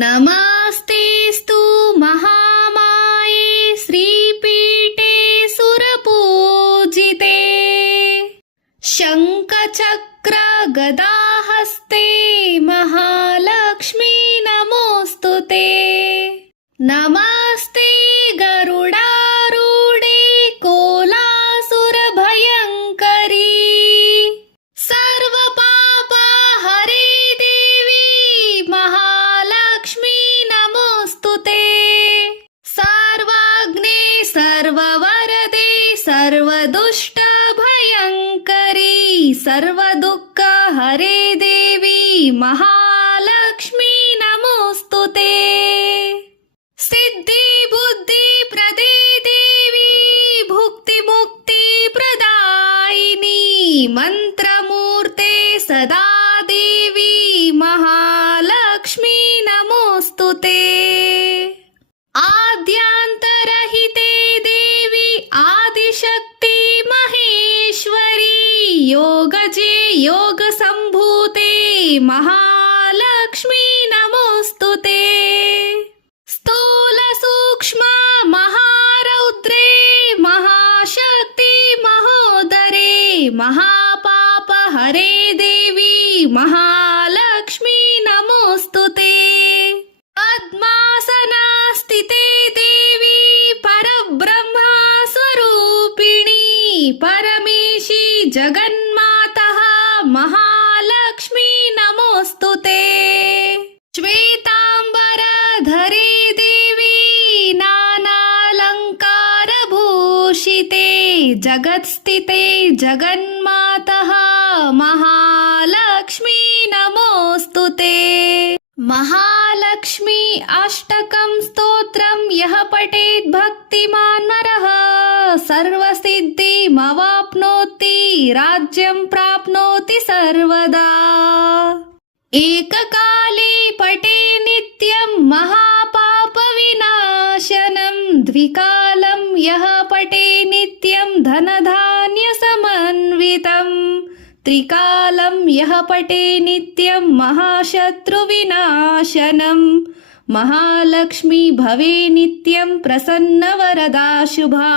नमस्तेस्तु महामाये श्रीपीठे सुरपूजिते शङ्खचक्र गदाहस्ते महालक्ष्मी नमोऽस्तुते। नमस्ते गरुडारूढे कोलासुरभयङ्करी सर्वपापहरे देवी महालक्ष्मी नमोऽस्तुते। सर्वाग्ने सर्ववरदे सर्वदुष्टभयङ्करी सर्वदुःखहरे देवी महालक्ष्मी नमोऽस्तुते। सिद्धि बुद्धि प्रदे देवी भुक्ति मुक्ति प्रदायिनी मंत्रमूर्ते सदा देवी महालक्ष्मी नमोऽस्तुते। आद्यांतरहिते देवी आदिशक्ति महेश्वरी योगजे योग संभूते महालक्ष्मी नमोऽस्तुते। स्थूल सूक्ष्म महारौद्रे महाशक्ति महोदरे महापाप हरे देवी महालक्ष्मी नमोऽस्तुते। पद्मासना स्थिते देवी परब्रह्म स्वरूपिणी परमेशी जगन्मातः महालक्ष्मी नमोऽस्तुते। श्वेतांबरधरे देवी नानालङ्कारभूषिते जगत्स्थिते जगन्मातः महालक्ष्मी नमोऽस्तुते। महालक्ष्मी अष्टकं स्तोत्रं यः पठेत् भक्तिमान् नरः सर्वसिद्धिमवाप्नोति राज्यं प्राप्नोति सर्वदा। एककाले पठे नित्यं महापापविनाशनं द्विकालं यः पठे नित्यं धनधान्यसमन्वितं त्रिकालं यः पठे नित्यं महाशत्रुविनाशनं महालक्ष्मी भवे नित्यं प्रसन्नवरदा शुभा।